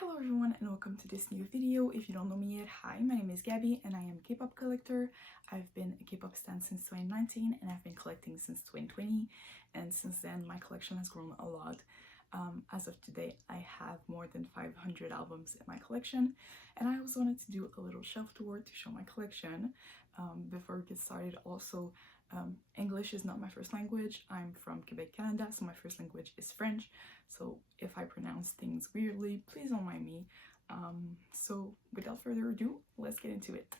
Hello everyone and welcome to this new video. If you don't know me yet, hi, my name is Gabby and I am a K-pop collector. I've been a K-pop stan since 2019 and I've been collecting since 2020, and since then my collection has grown a lot. As of today, I have more than 500 albums in my collection, and I also wanted to do a little shelf tour to show my collection. Before we get started, also, English is not my first language. I'm from Quebec, Canada, so my first language is French. So if I pronounce things weirdly, please don't mind me. So without further ado, let's get into it.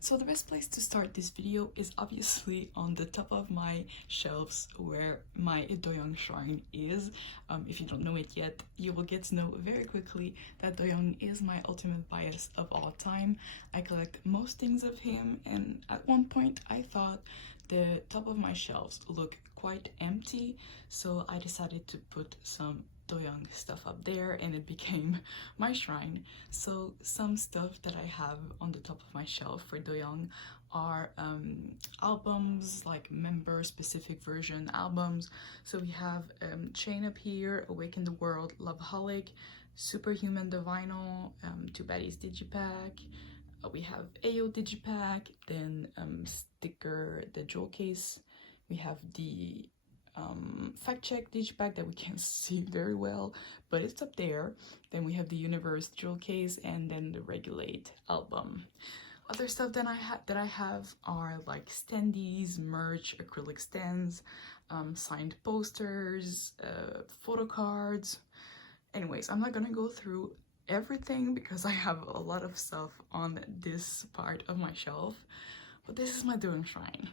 So the best place to start this video is obviously on the top of my shelves where my Doyoung shrine is. If you don't know it yet, you will get to know very quickly that Doyoung is my ultimate bias of all time. I collect most things of him, and at one point I thought the top of my shelves looked quite empty, so I decided to put some Doyoung stuff up there and it became my shrine. So some stuff that I have on the top of my shelf for Doyoung are albums, like member specific version albums. So we have Chain Up Here, Awaken the World, Loveholic, Superhuman the Vinyl, Two Baddies Digipack. We have Ayo Digipack, then Sticker, the jewel case. We have the Fact Check Digipack that we can't see very well, but it's up there. Then we have the Universe jewel case, and then the Regulate album. Other stuff that I have are like standees, merch, acrylic stands, signed posters, photo cards. Anyways, I'm not gonna go through everything because I have a lot of stuff on this part of my shelf, but this is my Doyoung shrine.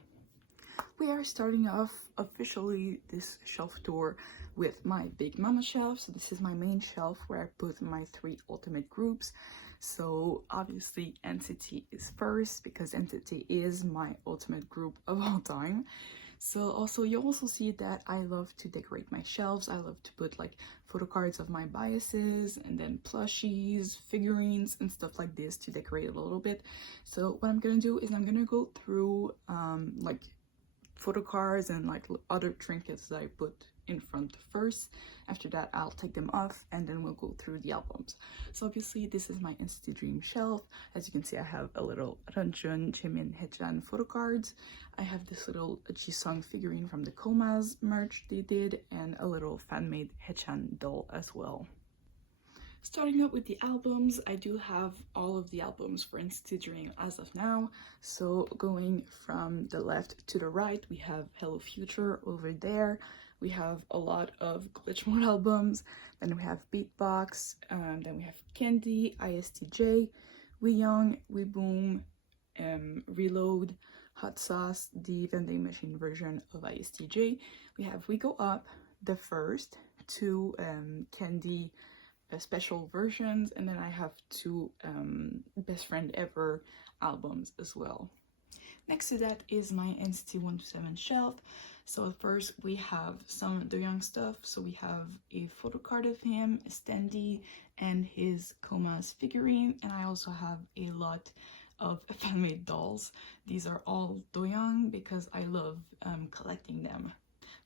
We are starting off officially this shelf tour with my Big Mama shelf. So this is my main shelf where I put my 3 ultimate groups. So obviously Nct is first because Nct is my ultimate group of all time. So also you also see that I love to decorate my shelves. I love to put like photo cards of my biases and then plushies, figurines and stuff like this to decorate a little bit. So what I'm gonna do is I'm gonna go through like photo cards and like other trinkets that I put in front first. After that I'll take them off and then we'll go through the albums. So obviously this is my Nct Dream shelf. As you can see, I have a little Ranchun, Jimin, Haechan photo cards. I have this little Jisung figurine from the Komas merch they did, and a little fan-made Haechan doll as well. Starting up with the albums, I do have all of the albums for Nct Dream as of now. So going from the left to the right, we have Hello Future over there. We have a lot of Glitch Mode albums. Then we have Beatbox. Then we have Candy, ISTJ, We Young, We Boom, Reload, Hot Sauce, the vending machine version of ISTJ. We have We Go Up, the first, 2 Candy special versions, and then I have 2 Best Friend Ever albums as well. Next to that is my Nct 127 shelf. So first we have some Doyoung stuff. So we have a photo card of him, a standee, and his Komas figurine, and I also have a lot of fan-made dolls. These are all Doyoung because I love collecting them.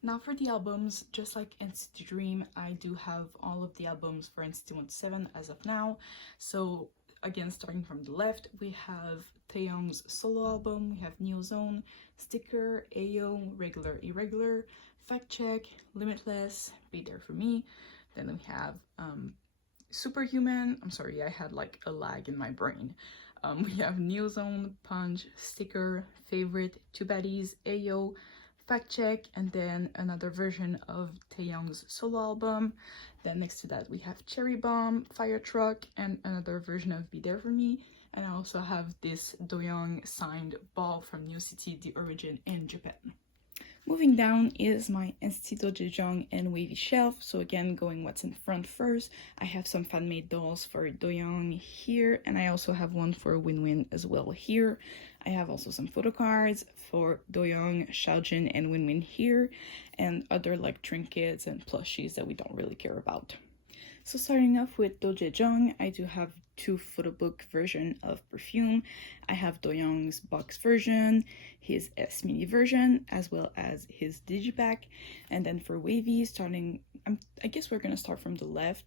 Now for the albums, just like Nct Dream, I do have all of the albums for Nct 127 as of now. So again, starting from the left, we have Taeyoung's solo album, we have Neo Zone, Sticker, Ayo, Regular Irregular, Fact Check, Limitless, Be There For Me. Then we have Superhuman. I'm sorry, I had like a lag in my brain. We have Neo Zone, Punch, Sticker, Favorite, Two Baddies, Ayo, Fact Check, and then another version of Taeyoung's solo album. Then next to that we have Cherry Bomb, Fire Truck, and another version of Be There For Me. And I also have this Doyoung signed ball from New City, the origin in Japan. Moving down is my Nct Dojaejung Wayv shelf. So again, going what's in front first, I have some fan-made dolls for Doyoung here, and I also have one for Win-Win as well here. I have also some photo cards for Doyoung, Xiaojin, and Win-Win here, and other like trinkets and plushies that we don't really care about. So starting off with Dojaejung, I do have two photobook version of perfume. I have Doyoung's box version, his Mini version, as well as his digipack. And then for Wavy, I guess we're gonna start from the left.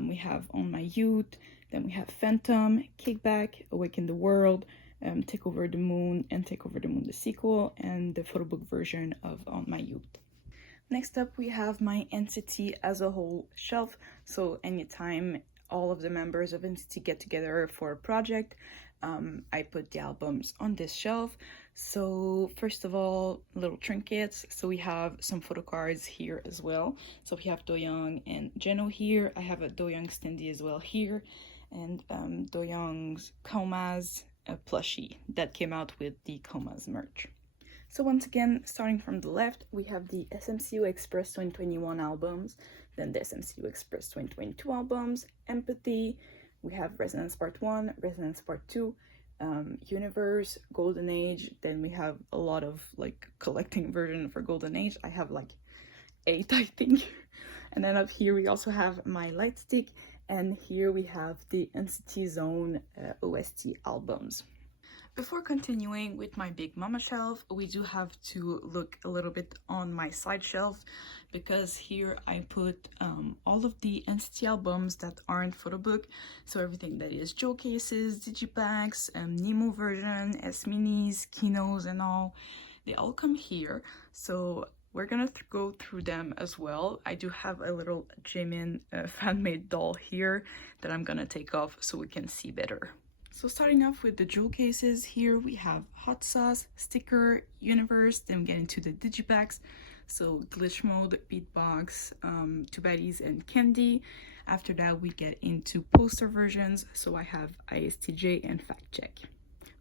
We have On My Youth, then we have Phantom, Kickback, Awaken the World, Take Over the Moon, and Take Over the Moon the sequel, and the photobook version of On My Youth. Next up, we have my Nct as a whole shelf. So anytime all of the members of Nct get together for a project, I put the albums on this shelf. So first of all, little trinkets. So we have some photo cards here as well. So we have Doyoung and Jeno here. I have a Doyoung standee as well here, and Doyoung's Komas plushie that came out with the Komas merch. So once again, starting from the left, we have the SMCU Express 2021 albums, then the SMCU Express 2022 albums, Empathy, we have Resonance Part 1, Resonance Part 2, Universe, Golden Age, then we have a lot of like collecting version for Golden Age. I have like 8, I think. And then up here we also have my light stick, and here we have the Nct Zone OST albums. Before continuing with my Big Mama shelf, we do have to look a little bit on my side shelf, because here I put all of the Nct albums that aren't photobook, so everything that is showcases, digipacks, Nemo version, S-minis, kinos and all, they all come here. So we're gonna go through them as well. I do have a little Jimin fan-made doll here that I'm gonna take off so we can see better. So starting off with the jewel cases, here we have Hot Sauce, Sticker, Universe, then we get into the digipacks, so Glitch Mode, Beatbox, Two Baddies, and Candy. After that we get into poster versions, so I have ISTJ and Fact Check.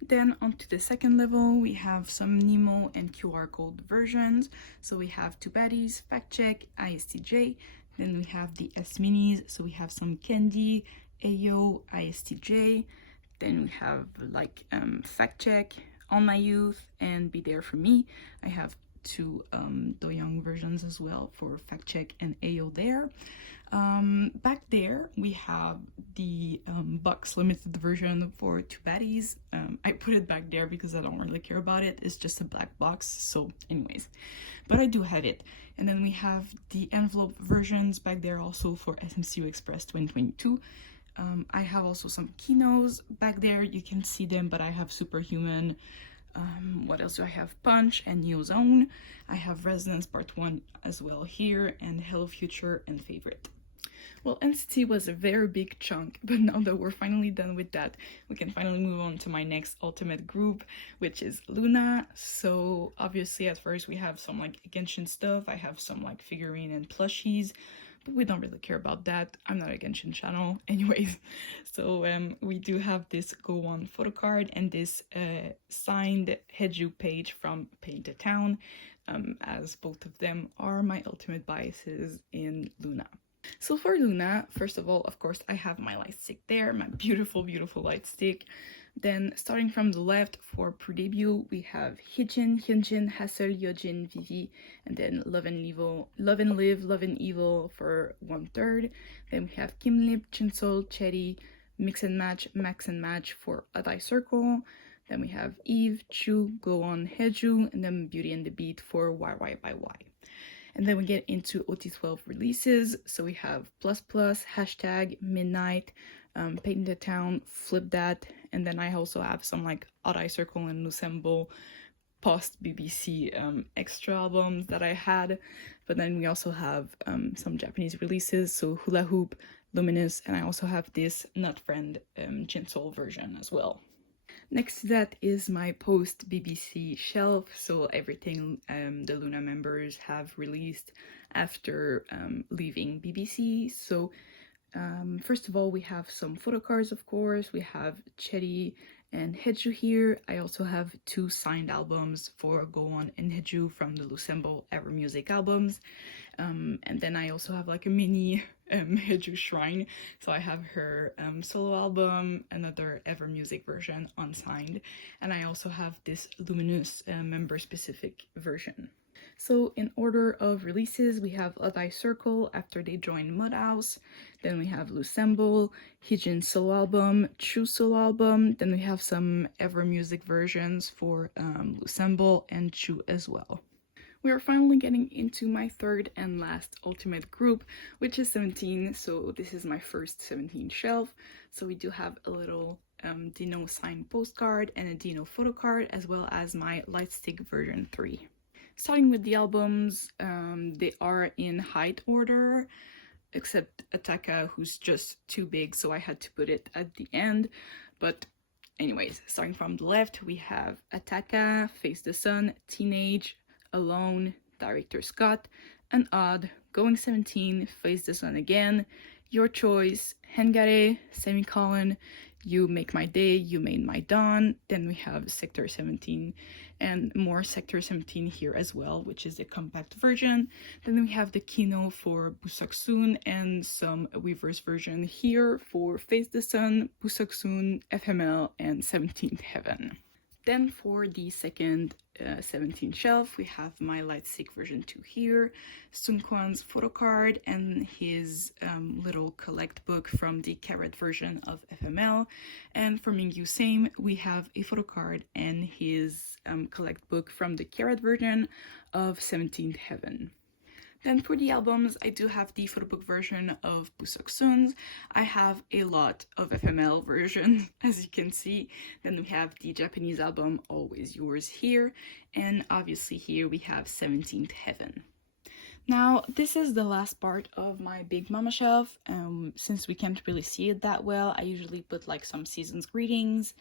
Then onto the second level, we have some Nemo and QR code versions, so we have Two Baddies, Fact Check, ISTJ, then we have the S-minis, so we have some Candy, Ayo, ISTJ, then we have like Fact Check, On My Youth, and Be There For Me. I have two Doyoung versions as well for Fact Check and Ayo there. Back there we have the box limited version for Two Baddies. I put it back there because I don't really care about it. It's just a black box, so anyways, but I do have it. And then we have the envelope versions back there also for SMCU Express 2022. I have also some kinos back there, you can see them, but I have Superhuman. What else do I have? Punch and New Zone. I have Resonance Part 1 as well here, and Hello Future and Favorite. Well, Nct was a very big chunk, but now that we're finally done with that, we can finally move on to my next ultimate group, which is Loona. So obviously at first we have some like Genshin stuff, I have some like figurine and plushies, but we don't really care about that. I'm not a Genshin channel anyways. So we do have this Go On photo card and this signed Heju page from Painted Town, as both of them are my ultimate biases in Loona. So for Loona, first of all, of course, I have my light stick there, my beautiful, beautiful light stick. Then starting from the left for pre-debut, we have Hyejin, Hyunjin, Hassel, Yeojin, Vivi, and then Love and Live, Love and Evil for 1/3. Then we have Kim Lip, Jinsol, Chetty, Mix and Match, Max and Match for A Die Circle. Then we have Eve, Chu, Go On, Heju, and then Beauty and the Beat for YY by Y. And then we get into OT12 releases. So we have Plus Plus, Hashtag, Midnight, Painted Town, Flip That, and then I also have some like Odd Eye Circle and Lucembo post BBC extra albums that I had. But then we also have some Japanese releases, so Hula Hoop, Luminous, and I also have this Nut Friend Jinsol version as well. Next to that is my post BBC shelf, so everything the Loona members have released after leaving BBC. So first of all, we have some photo cards, of course. We have Chetty and Heju here. I also have two signed albums for Go On and Heju from the Lucembo Ever Music albums. And then I also have like a mini Heju shrine. So I have her solo album, another Ever Music version unsigned, and I also have this Luminous member specific version. So in order of releases, we have Adai Circle after they joined Mudhouse. Then we have Lucemble, Hijin's solo album, Chu solo album. Then we have some Ever Music versions for Lucemble and Chu as well. We are finally getting into my third and last ultimate group, which is 17. So this is my first 17 shelf. So we do have a little Dino signed postcard and a Dino photo card, as well as my Lightstick version 3. Starting with the albums, they are in height order, except Ataka, who's just too big, so I had to put it at the end. But anyways, starting from the left, we have Ataka, Face the Sun, Teenage, Alone, Director Scott, An Odd, Going 17, Face the Sun Again, Your Choice, Hengare, Semicolon, You Make My Day, You Made My Dawn. Then we have Sector 17 and more Sector 17 here as well, which is the compact version. Then we have the Kino for Busoksun and some Weverse version here for Face the Sun, Busoksun, FML, and 17th Heaven. Then for the second 17 shelf, we have my Lightstick version 2 here, Sunkwan's photo card and his little collect book from the Carrot version of FML. And for Mingyu same, we have a photo card and his collect book from the Carrot version of 17th Heaven. Then for the albums, I do have the photobook version of Busoksun's. I have a lot of FML versions, as you can see. Then we have the Japanese album, Always Yours here. And obviously here we have 17th Heaven. Now, this is the last part of my Big Mama shelf. Since we can't really see it that well, I usually put like some season's greetings,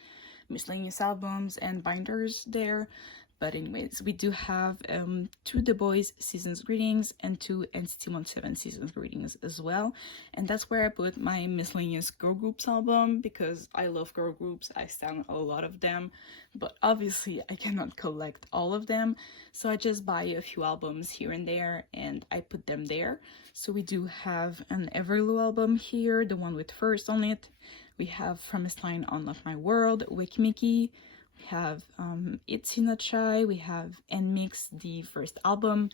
miscellaneous albums, and binders there. But anyways, we do have 2 The Boyz Season's Greetings and 2 Nct 17 Season's Greetings as well. And that's where I put my miscellaneous girl groups album, because I love girl groups, I stand a lot of them, but obviously I cannot collect all of them. So I just buy a few albums here and there and I put them there. So we do have an Everglow album here, the one with First on it. We have From a Line Unlock My World, Wikimiki. We have Itzy Not Shy, we have Nmix, the first album,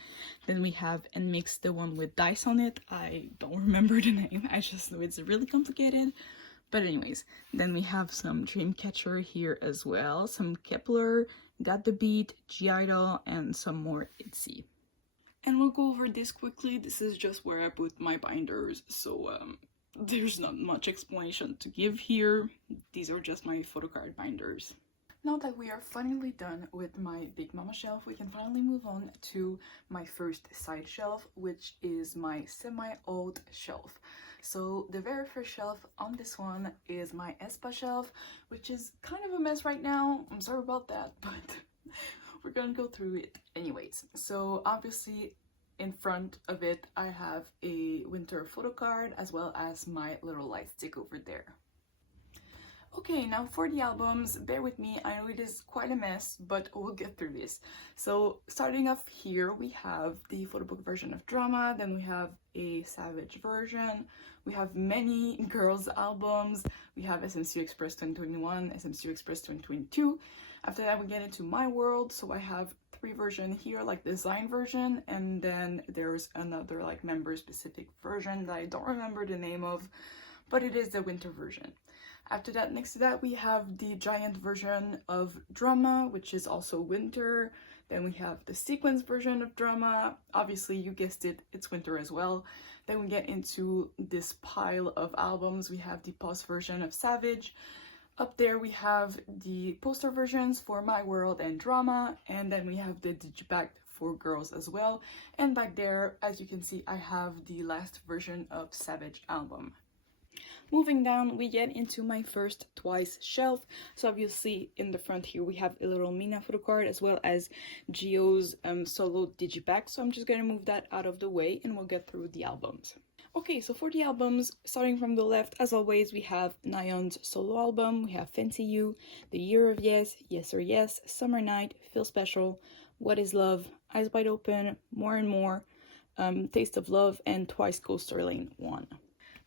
then we have Nmix, the one with dice on it. I don't remember the name, I just know it's really complicated. But anyways, then we have some Dreamcatcher here as well, some Kepler, Got the Beat, G-Idol, and some more Itzy. And we'll go over this quickly. This is just where I put my binders, so there's not much explanation to give here. These are just my photocard binders. Now that we are finally done with my Big Mama shelf, we can finally move on to my first side shelf, which is my semi-old shelf. So the very first shelf on this one is my Aespa shelf, which is kind of a mess right now. I'm sorry about that, but we're gonna go through it anyways. So obviously in front of it, I have a winter photo card as well as my little light stick over there. Okay, now for the albums, bear with me, I know it is quite a mess, but we'll get through this. So starting off here, we have the photobook version of Drama, then we have a Savage version, we have many girls albums, we have SMCU Express 2021, SMCU Express 2022. After that we get into My World, so I have 3 versions here, like the design version, and then there's another like member specific version that I don't remember the name of, but it is the winter version. After that, next to that, we have the giant version of Drama, which is also winter. Then we have the sequence version of Drama. Obviously, you guessed it, it's winter as well. Then we get into this pile of albums. We have the pause version of Savage. Up there, we have the poster versions for My World and Drama. And then we have the digipack for girls as well. And back there, as you can see, I have the last version of Savage album. Moving down, we get into my first Twice shelf. So obviously in the front here we have a little Mina photo card as well as Gio's solo digipack. So I'm just gonna move that out of the way and we'll get through the albums. Okay, so for the albums, starting from the left, as always, we have Nayeon's solo album, we have Fancy You, The Year of Yes, Yes or Yes, Summer Night, Feel Special, What Is Love, Eyes Wide Open, More and More, Taste of Love, and Twice Coaster Lane 1.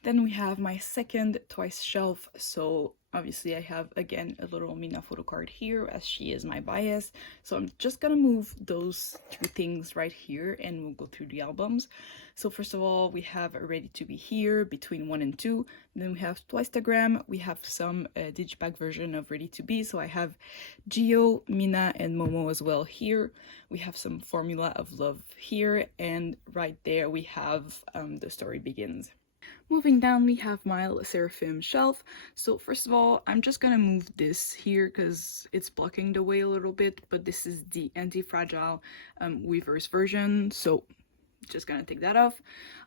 Then we have my second Twice shelf. So obviously I have again a little Mina photo card here as she is my bias. So I'm just gonna move those two things right here and we'll go through the albums. So first of all, we have Ready to Be here between 1 and 2. Then we have Twistagram. We have some digipack version of Ready to Be. So I have Gio, Mina, and Momo as well here. We have some Formula of Love here, and right there we have The Story Begins. Moving down, we have my sserafim shelf. So first of all, I'm just gonna move this here because it's blocking the way a little bit, but this is the anti-fragile weavers version, so just gonna take that off.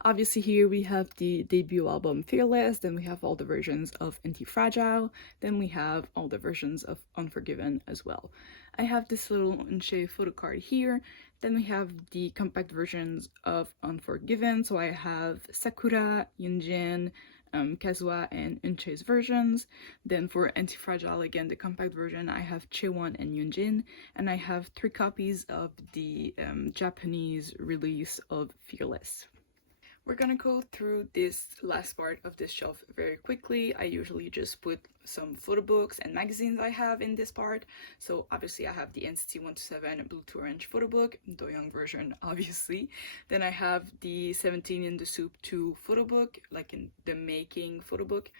Obviously here we have the debut album Fearless, then we have all the versions of Anti-Fragile, then we have all the versions of Unforgiven as well. I have this little Nct photo card here. Then we have the compact versions of Unforgiven. So I have Sakura, Yunjin, Kazuha, and Nct's versions. Then for Anti-Fragile, again, the compact version, I have Chaewon and Yunjin. And I have 3 copies of the Japanese release of Fearless. We're gonna go through this last part of this shelf very quickly. I usually just put some photo books and magazines I have in this part. So obviously I have the Nct 127 Blue to Orange photo book, Doyoung version obviously. Then I have the 17 in the Soup 2 photo book, like in the making photo book.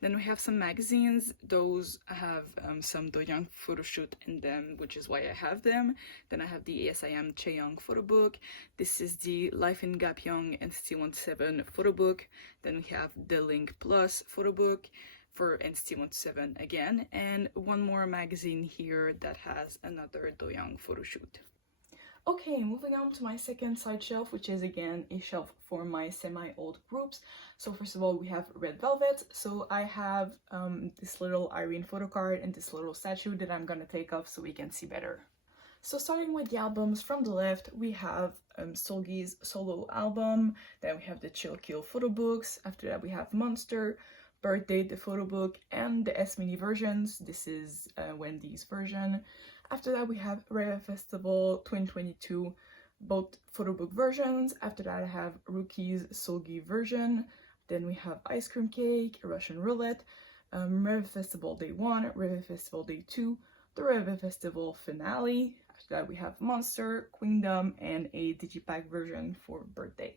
Then we have some magazines. Those have some Doyoung photo shoot in them, which is why I have them. Then I have the ASIM Chaeyoung photo book. This is the Life in Gapyeong Nct 127 photo book. Then we have the Link Plus photo book for Nct 127 again, and one more magazine here that has another Doyoung photo shoot. Okay, moving on to my second side shelf, which is again a shelf for my semi-old groups. So first of all, we have Red Velvet. So I have this little Irene photo card and this little statue that I'm gonna take off so we can see better. So starting with the albums from the left, we have Seulgi's solo album, then we have the Chill Kill photo books. After that we have Monster, Birthday, the photo book, and the S-Mini versions. This is Wendy's version. After that we have Rave Festival 2022, both photo book versions. After that I have Rookie's Seulgi version. Then we have Ice Cream Cake, Russian Roulette, Rave Festival Day 1, Rave Festival Day 2, the Rave Festival finale. After that we have Monster, Queendom, and a digipack version for Birthday.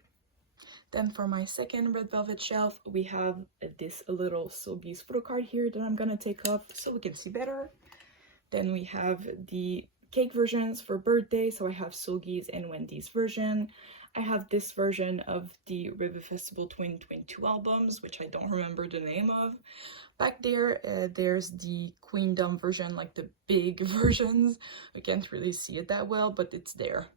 Then for my second Red Velvet shelf, we have this little Seulgi's photo card here that I'm gonna take off so we can see better. Then we have the cake versions for Birthday, so I have Seulgi's and Wendy's version. I have this version of the River Festival 2022 albums, which I don't remember the name of. Back there, there's the Queendom version, like the big versions. I can't really see it that well, but it's there.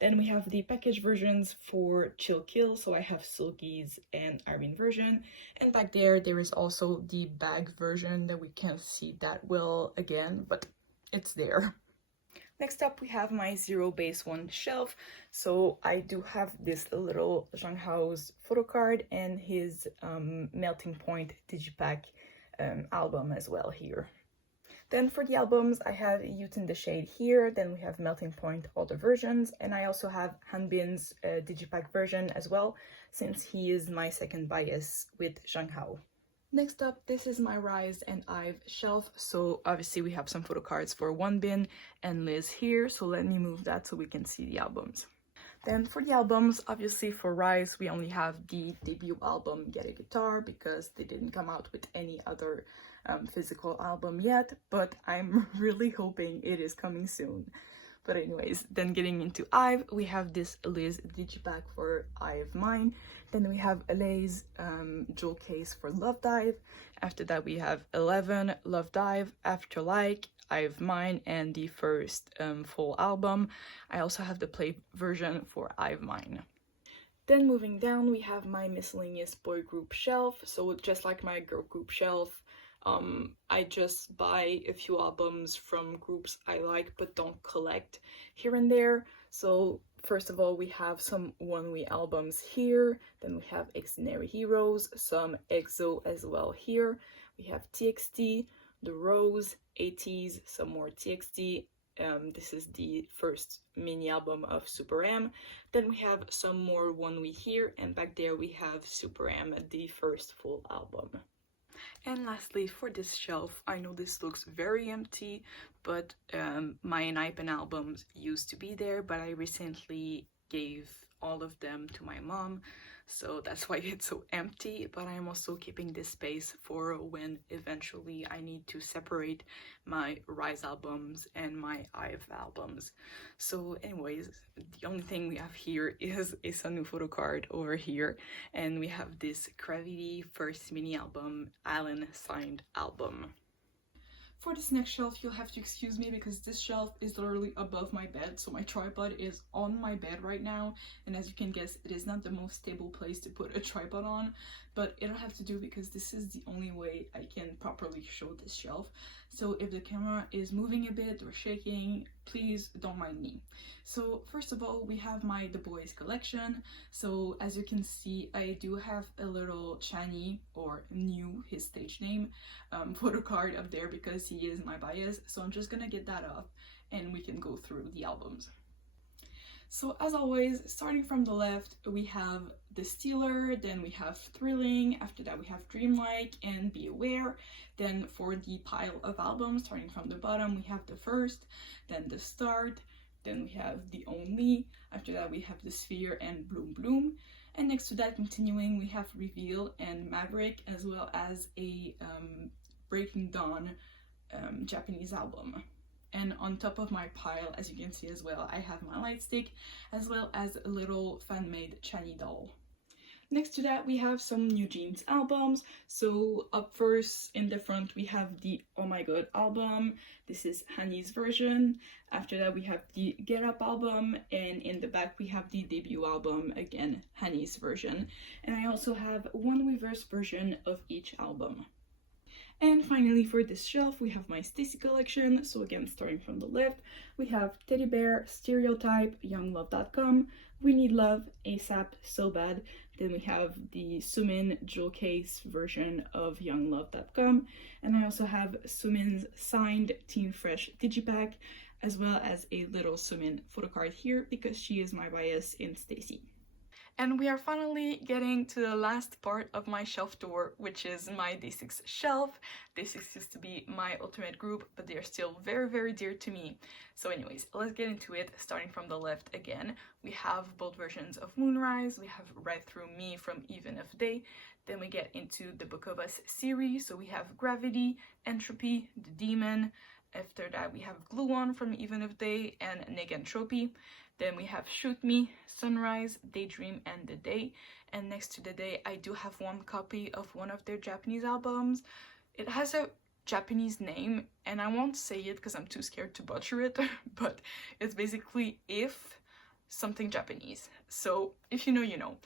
Then we have the package versions for Chill Kill, so I have Seulgi's and Irene version. And back there, there is also the bag version that we can't see that well again, but it's there. Next up, we have my Zerobaseone shelf. So I do have this little Zhang Hao's photo card and his Melting Point digipack album as well here. Then for the albums, I have Youth in the Shade here, then we have Melting Point, all the versions, and I also have Hanbin's digipack version as well, since he is my second bias with Zhang Hao. Next up, this is my Riize Ive shelf. So obviously we have some photo cards for Wonbin and Liz here, so let me move that so we can see the albums. Then for the albums, obviously for Riize, we only have the debut album Get a Guitar because they didn't come out with any other physical album yet, but I'm really hoping it is coming soon. But anyways, then getting into Ive, we have this Liz digipack for Ive Mine. Then we have Lay's jewel case for Love Dive. After that we have 11, Love Dive, After Like, Ive Mine, and the first full album. I also have the play version for Ive Mine. Then moving down, we have my miscellaneous boy group shelf. So just like my girl group shelf, I just buy a few albums from groups I like but don't collect here and there. So first of all, we have some ONEWE albums here. Then we have Extraordinary Heroes, some EXO as well here. We have TXT, The Rose, ATEEZ, some more TXT, This is the first mini album of Super M. Then we have some more One We Here, and back there we have Super M, the first full album. And lastly, for this shelf, I know this looks very empty, but my Nct albums used to be there, but I recently gave all of them to my mom, so that's why it's so empty. But I'm also keeping this space for when eventually I need to separate my Riize albums and my Ive albums. So anyways, the only thing we have here is a Sanu photo card over here, and we have this Gravity first mini album, Alan signed album. For this next shelf, you'll have to excuse me because this shelf is literally above my bed, so my tripod is on my bed right now, and as you can guess, it is not the most stable place to put a tripod on, but it'll have to do because this is the only way I can properly show this shelf. So if the camera is moving a bit or shaking, please don't mind me. So first of all, we have my The Boyz collection. So as you can see, I do have a little Chani, or New, his stage name, photo card up there because he is my bias. So I'm just gonna get that off and we can go through the albums. So as always, starting from the left, we have The Stealer, then we have Thrilling, after that we have Dreamlike and Be Aware. Then for the pile of albums, starting from the bottom, we have The First, then The Start, then we have The Only, after that we have The Sphere and Bloom Bloom. And next to that, continuing, we have Reveal and Maverick, as well as a Breaking Dawn Japanese album. And on top of my pile, as you can see as well, I have my light stick, as well as a little fan-made Chani doll. Next to that, we have some New Jeans albums. So up first in the front, we have the Oh My God album. This is Hani's version. After that, we have the Get Up album. And in the back, we have the debut album, again, Hani's version. And I also have one reverse version of each album. And finally, for this shelf, we have my Stayc collection. So again, starting from the left, we have Teddy Bear, Stereotype, YoungLove.com, We Need Love, ASAP, So Bad. Then we have the Sumin jewel case version of YoungLove.com. And I also have Sumin's signed Teen Fresh Digipack, as well as a little Sumin photo card here because she is my bias in Stayc. And we are finally getting to the last part of my shelf tour, which is my Day6 shelf. Day6 used to be my ultimate group, but they are still very, very dear to me. So anyways, let's get into it. Starting from the left again, we have both versions of Moonrise. We have Right Through Me from Even If Day. Then we get into the Book of Us series. So we have Gravity, Entropy, The Demon. After that, we have Glue On from Even If Day and Negentropy. Then we have Shoot Me, Sunrise, Daydream, and The Day. And next to The Day, I do have one copy of one of their Japanese albums. It has a Japanese name, and I won't say it because I'm too scared to butcher it, but it's basically If something Japanese. So if you know, you know.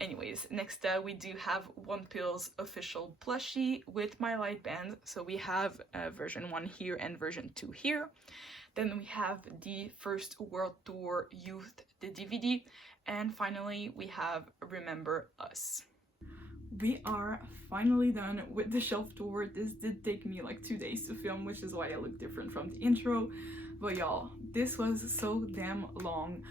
Anyways, next we do have One Pill's official plushie with my light band. So we have version 1 here and version 2 here. Then we have the first World Tour Youth, the DVD. And finally, we have Remember Us. We are finally done with the shelf tour. This did take me like 2 days to film, which is why I look different from the intro. But y'all, this was so damn long.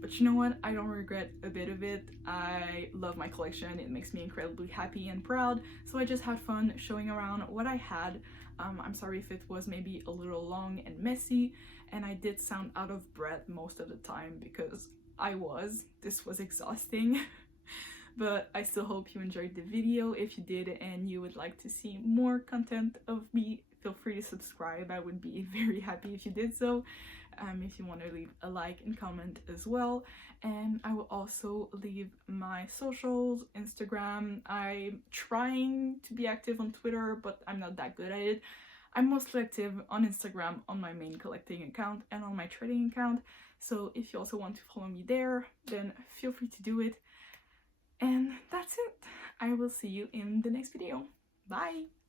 But you know what? I don't regret a bit of it. I love my collection. It makes me incredibly happy and proud. So I just had fun showing around what I had. I'm sorry if it was maybe a little long and messy, and I did sound out of breath most of the time because this was exhausting. But I still hope you enjoyed the video. If you did and you would like to see more content of me, feel free to subscribe. I would be very happy if you did so. If you want to leave a like and comment as well. And I will also leave my socials, Instagram. I'm trying to be active on Twitter, but I'm not that good at it. I'm mostly active on Instagram on my main collecting account and on my trading account. So if you also want to follow me there, then feel free to do it. And that's it. I will see you in the next video. Bye!